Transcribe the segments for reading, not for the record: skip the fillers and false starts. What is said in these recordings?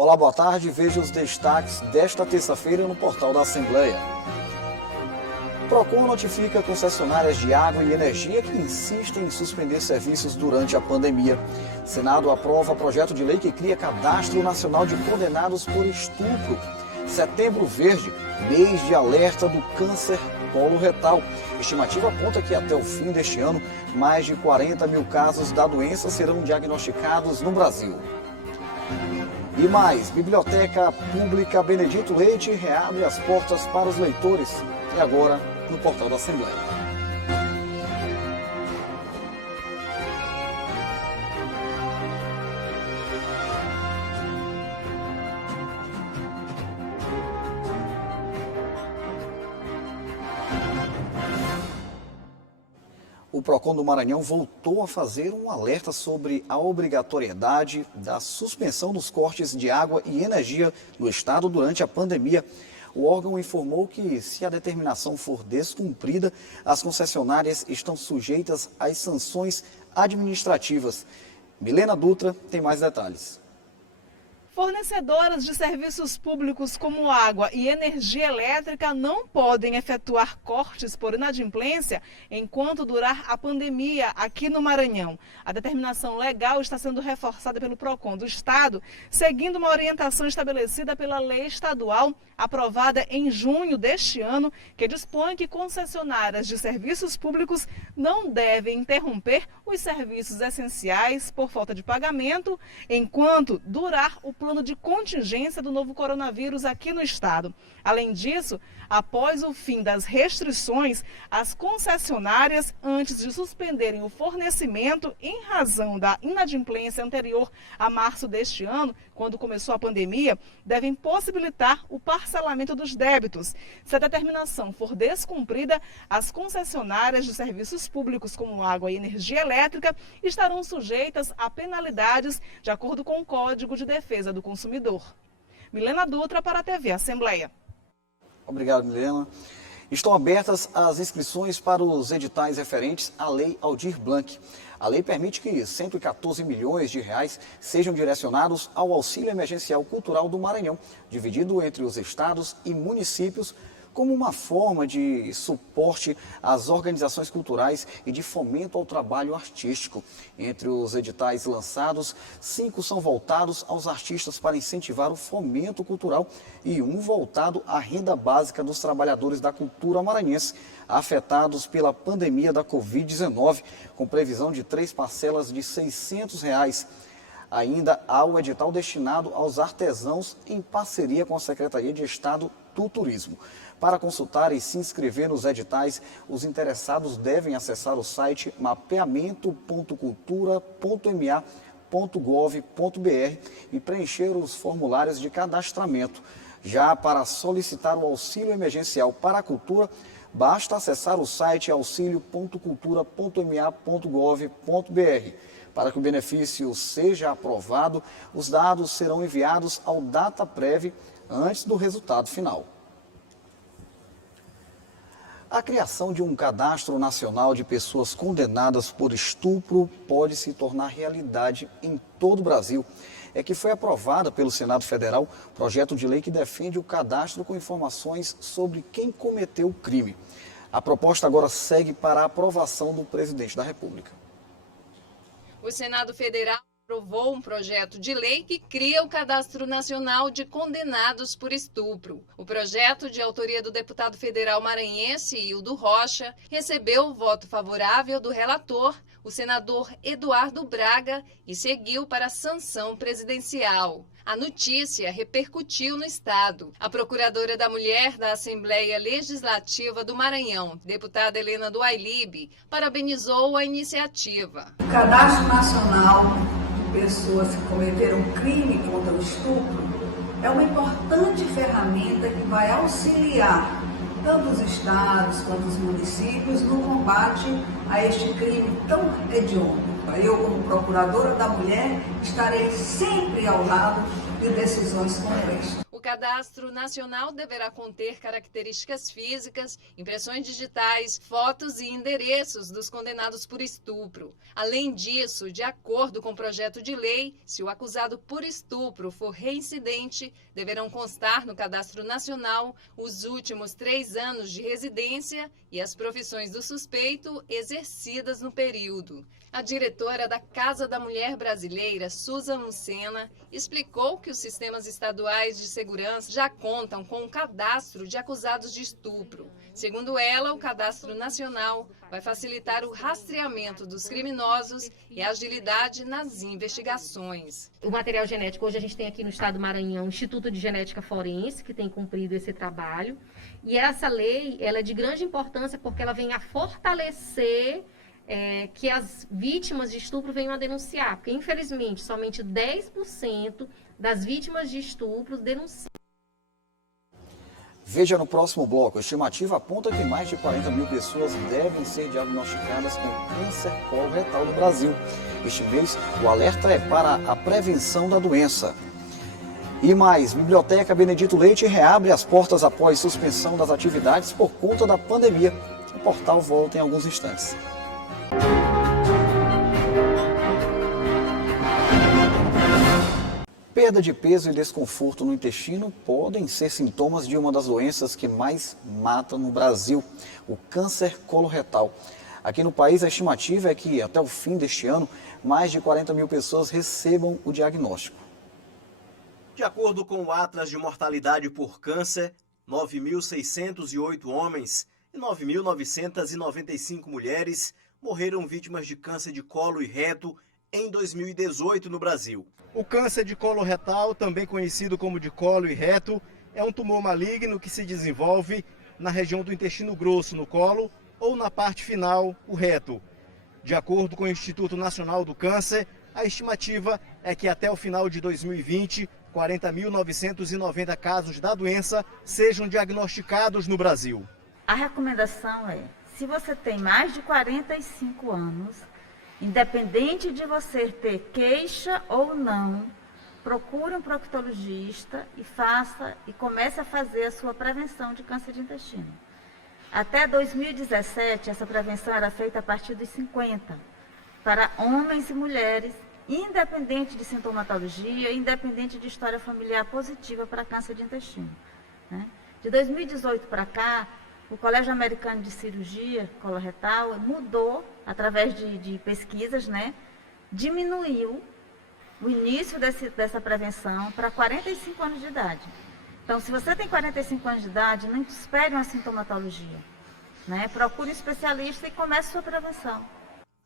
Olá, boa tarde. Veja os destaques desta terça-feira no portal da Assembleia. Procon notifica concessionárias de água e energia que insistem em suspender serviços durante a pandemia. Senado aprova projeto de lei que cria Cadastro Nacional de Condenados por Estupro. Setembro Verde, mês de alerta do câncer coloretal. Estimativa aponta que até o fim deste ano, mais de 40 mil casos da doença serão diagnosticados no Brasil. E mais, Biblioteca Pública Benedito Leite reabre as portas para os leitores. E agora, no portal da Assembleia. O Procon do Maranhão voltou a fazer um alerta sobre a obrigatoriedade da suspensão dos cortes de água e energia no estado durante a pandemia. O órgão informou que, se a determinação for descumprida, as concessionárias estão sujeitas às sanções administrativas. Milena Dutra tem mais detalhes. Fornecedoras de serviços públicos como água e energia elétrica não podem efetuar cortes por inadimplência enquanto durar a pandemia aqui no Maranhão. A determinação legal está sendo reforçada pelo Procon do Estado, seguindo uma orientação estabelecida pela lei estadual aprovada em junho deste ano, que dispõe que concessionárias de serviços públicos não devem interromper os serviços essenciais por falta de pagamento enquanto durar o plano de contingência do novo coronavírus aqui no estado. Além disso, após o fim das restrições, as concessionárias, antes de suspenderem o fornecimento em razão da inadimplência anterior a março deste ano, quando começou a pandemia, devem possibilitar o parcelamento dos débitos. Se a determinação for descumprida, as concessionárias de serviços públicos como água e energia elétrica estarão sujeitas a penalidades de acordo com o Código de Defesa do Consumidor. Milena Dutra para a TV Assembleia. Obrigado, Milena. Estão abertas as inscrições para os editais referentes à Lei Aldir Blanc. A lei permite que 114 milhões de reais sejam direcionados ao auxílio emergencial cultural do Maranhão, dividido entre os estados e municípios, como uma forma de suporte às organizações culturais e de fomento ao trabalho artístico. Entre os editais lançados, 5 são voltados aos artistas para incentivar o fomento cultural e 1 voltado à renda básica dos trabalhadores da cultura maranhense, afetados pela pandemia da Covid-19, com previsão de 3 parcelas de R$ 600. Ainda há o edital destinado aos artesãos em parceria com a Secretaria de Estado do Turismo. Para consultar e se inscrever nos editais, os interessados devem acessar o site mapeamento.cultura.ma.gov.br e preencher os formulários de cadastramento. Já para solicitar o auxílio emergencial para a cultura, basta acessar o site auxilio.cultura.ma.gov.br. Para que o benefício seja aprovado, os dados serão enviados ao DataPrev antes do resultado final. A criação de um cadastro nacional de pessoas condenadas por estupro pode se tornar realidade em todo o Brasil. É que foi aprovada pelo Senado Federal projeto de lei que defende o cadastro com informações sobre quem cometeu o crime. A proposta agora segue para a aprovação do presidente da República. O Senado Federal aprovou um projeto de lei que cria o Cadastro Nacional de Condenados por Estupro. O projeto, de autoria do deputado federal maranhense Hildo Rocha, recebeu o voto favorável do relator, o senador Eduardo Braga, e seguiu para a sanção presidencial. A notícia repercutiu no Estado. A procuradora da Mulher da Assembleia Legislativa do Maranhão, deputada Helena do Ailib, parabenizou a iniciativa. O Cadastro Nacional de Pessoas que cometeram crime contra o estupro é uma importante ferramenta que vai auxiliar tanto os estados quanto os municípios no combate a este crime tão hediondo. Eu, como procuradora da mulher, estarei sempre ao lado de decisões como esta. O Cadastro Nacional deverá conter características físicas, impressões digitais, fotos e endereços dos condenados por estupro. Além disso, de acordo com o projeto de lei, se o acusado por estupro for reincidente, deverão constar no Cadastro Nacional os últimos 3 anos de residência e as profissões do suspeito exercidas no período. A diretora da Casa da Mulher Brasileira, Susan Lucena, explicou que os sistemas estaduais de segurança já contam com um cadastro de acusados de estupro. Segundo ela, o Cadastro Nacional vai facilitar o rastreamento dos criminosos e a agilidade nas investigações. O material genético, hoje a gente tem aqui no estado do Maranhão o Instituto de Genética Forense, que tem cumprido esse trabalho. E essa lei, ela é de grande importância porque ela vem a fortalecer que as vítimas de estupro venham a denunciar, porque infelizmente somente 10% das vítimas de estupro denunciam. Veja no próximo bloco, a estimativa aponta que mais de 40 mil pessoas devem ser diagnosticadas com câncer coloretal no Brasil. Este mês, o alerta é para a prevenção da doença. E mais, Biblioteca Benedito Leite reabre as portas após suspensão das atividades por conta da pandemia. O portal volta em alguns instantes. Perda de peso e desconforto no intestino podem ser sintomas de uma das doenças que mais mata no Brasil, o câncer coloretal. Aqui no país, a estimativa é que, até o fim deste ano, mais de 40 mil pessoas recebam o diagnóstico. De acordo com o Atlas de Mortalidade por Câncer, 9.608 homens e 9.995 mulheres morreram vítimas de câncer de colo e reto em 2018 no Brasil. O câncer de colo retal, também conhecido como de colo e reto, é um tumor maligno que se desenvolve na região do intestino grosso, no colo, ou na parte final, o reto. De acordo com o Instituto Nacional do Câncer, a estimativa é que até o final de 2020, 40.990 casos da doença sejam diagnosticados no Brasil. A recomendação é, se você tem mais de 45 anos, independente de você ter queixa ou não, procure um proctologista e comece a fazer a sua prevenção de câncer de intestino. Até 2017, essa prevenção era feita a partir dos 50, para homens e mulheres, independente de sintomatologia, independente de história familiar positiva para câncer de intestino. Né? De 2018 para cá, o Colégio Americano de Cirurgia Coloretal mudou, através de pesquisas, né, diminuiu o início dessa prevenção para 45 anos de idade. Então, se você tem 45 anos de idade, não espere uma sintomatologia. Né? Procure um especialista e comece sua prevenção.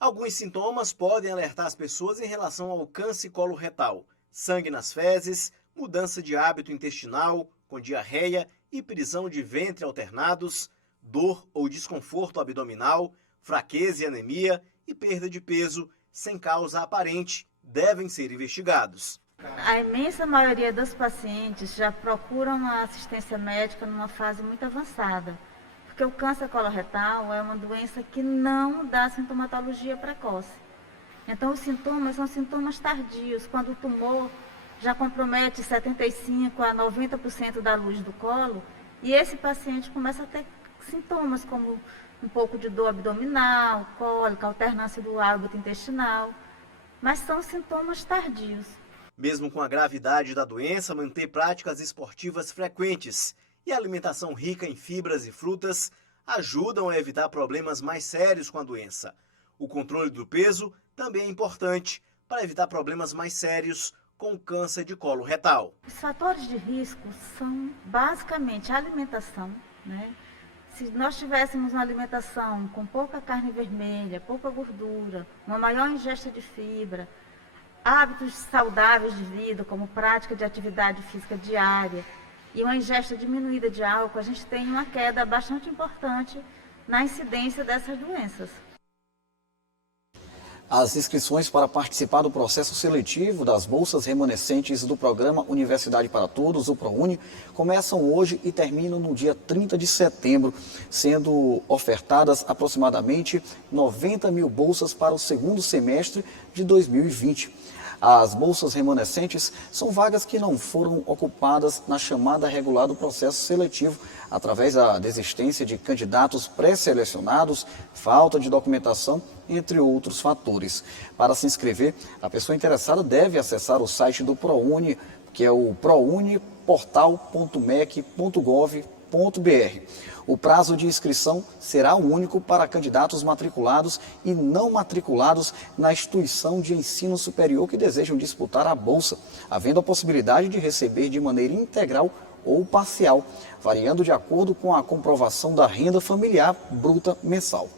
Alguns sintomas podem alertar as pessoas em relação ao câncer coloretal: sangue nas fezes, mudança de hábito intestinal, com diarreia e prisão de ventre alternados, dor ou desconforto abdominal, fraqueza e anemia e perda de peso sem causa aparente devem ser investigados. A imensa maioria dos pacientes já procuram uma assistência médica numa fase muito avançada, porque o câncer coloretal é uma doença que não dá sintomatologia precoce. Então, os sintomas são sintomas tardios, quando o tumor já compromete 75% a 90% da luz do colo, e esse paciente começa a ter sintomas como um pouco de dor abdominal, cólica, alternância do hábito intestinal, mas são sintomas tardios. Mesmo com a gravidade da doença, manter práticas esportivas frequentes e alimentação rica em fibras e frutas ajudam a evitar problemas mais sérios com a doença. O controle do peso também é importante para evitar problemas mais sérios com câncer de colo retal. Os fatores de risco são basicamente a alimentação, né? Se nós tivéssemos uma alimentação com pouca carne vermelha, pouca gordura, uma maior ingesta de fibra, hábitos saudáveis de vida, como prática de atividade física diária e uma ingesta diminuída de álcool, a gente tem uma queda bastante importante na incidência dessas doenças. As inscrições para participar do processo seletivo das bolsas remanescentes do programa Universidade para Todos, o ProUni, começam hoje e terminam no dia 30 de setembro, sendo ofertadas aproximadamente 90 mil bolsas para o segundo semestre de 2020. As bolsas remanescentes são vagas que não foram ocupadas na chamada regular do processo seletivo, através da desistência de candidatos pré-selecionados, falta de documentação, entre outros fatores. Para se inscrever, a pessoa interessada deve acessar o site do ProUni, que é o prouniportal.mec.gov.br. O prazo de inscrição será único para candidatos matriculados e não matriculados na instituição de ensino superior que desejam disputar a bolsa, havendo a possibilidade de receber de maneira integral ou parcial, variando de acordo com a comprovação da renda familiar bruta mensal.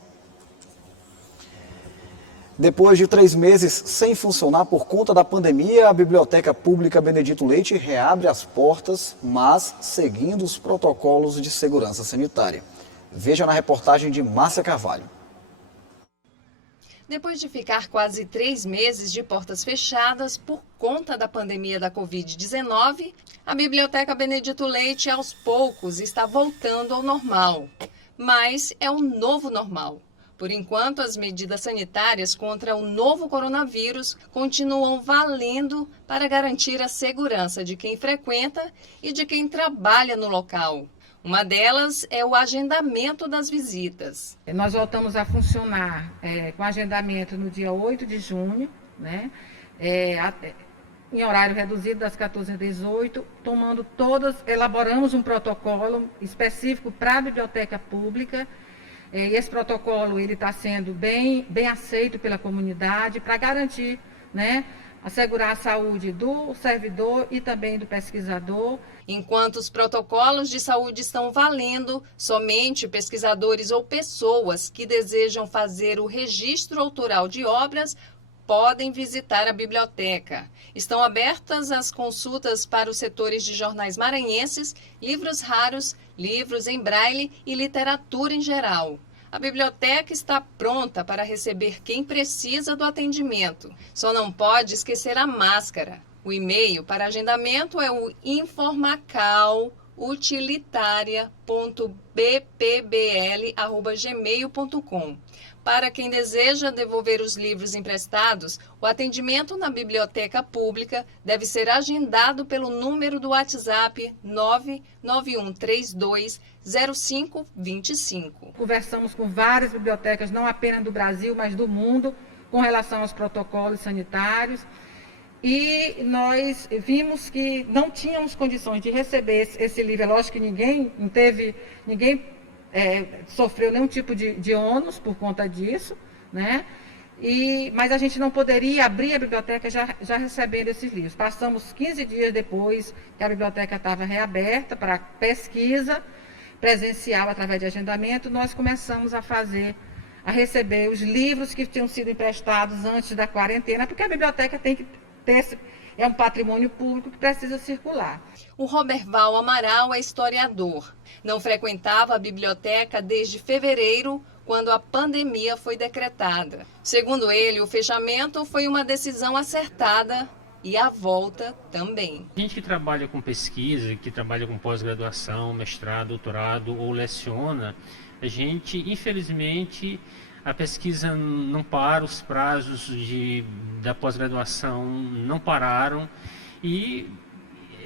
Depois de 3 meses sem funcionar por conta da pandemia, a Biblioteca Pública Benedito Leite reabre as portas, mas seguindo os protocolos de segurança sanitária. Veja na reportagem de Márcia Carvalho. Depois de ficar quase 3 meses de portas fechadas por conta da pandemia da Covid-19, a Biblioteca Benedito Leite, aos poucos, está voltando ao normal. Mas é um novo normal. Por enquanto, as medidas sanitárias contra o novo coronavírus continuam valendo para garantir a segurança de quem frequenta e de quem trabalha no local. Uma delas é o agendamento das visitas. Nós voltamos a funcionar com agendamento no dia 8 de junho, né? Em horário reduzido das 14 às 18, elaboramos um protocolo específico para a biblioteca pública. E esse protocolo está sendo bem aceito pela comunidade para garantir, né, assegurar a saúde do servidor e também do pesquisador. Enquanto os protocolos de saúde estão valendo, somente pesquisadores ou pessoas que desejam fazer o registro autoral de obras podem visitar a biblioteca. Estão abertas as consultas para os setores de jornais maranhenses, livros raros, livros em braille e literatura em geral. A biblioteca está pronta para receber quem precisa do atendimento. Só não pode esquecer a máscara. O e-mail para agendamento é o informacal.utilitaria.bpbl@gmail.com. Para quem deseja devolver os livros emprestados, o atendimento na biblioteca pública deve ser agendado pelo número do WhatsApp 991320525. Conversamos com várias bibliotecas, não apenas do Brasil, mas do mundo, com relação aos protocolos sanitários. E nós vimos que não tínhamos condições de receber esse livro. É lógico que ninguém sofreu nenhum tipo de ônus por conta disso, né? Mas a gente não poderia abrir a biblioteca já recebendo esses livros. Passamos 15 dias depois que a biblioteca estava reaberta para pesquisa presencial através de agendamento, nós começamos a receber os livros que tinham sido emprestados antes da quarentena, porque a biblioteca tem que ter, é um patrimônio público que precisa circular. O Roberval Amaral é historiador. Não frequentava a biblioteca desde fevereiro, quando a pandemia foi decretada. Segundo ele, o fechamento foi uma decisão acertada e a volta também. A gente que trabalha com pesquisa, que trabalha com pós-graduação, mestrado, doutorado ou leciona, a gente, infelizmente, a pesquisa não para, os prazos da pós-graduação não pararam e,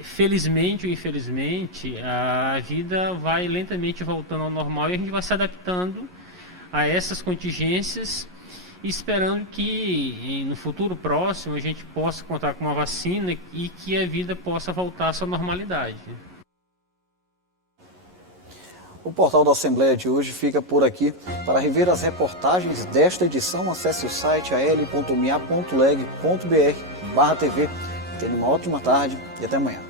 felizmente ou infelizmente, a vida vai lentamente voltando ao normal e a gente vai se adaptando a essas contingências, esperando que no futuro próximo a gente possa contar com uma vacina e que a vida possa voltar à sua normalidade. O portal da Assembleia de hoje fica por aqui. Para rever as reportagens desta edição, acesse o site al.ma.leg.br/tv. Tenha uma ótima tarde e até amanhã.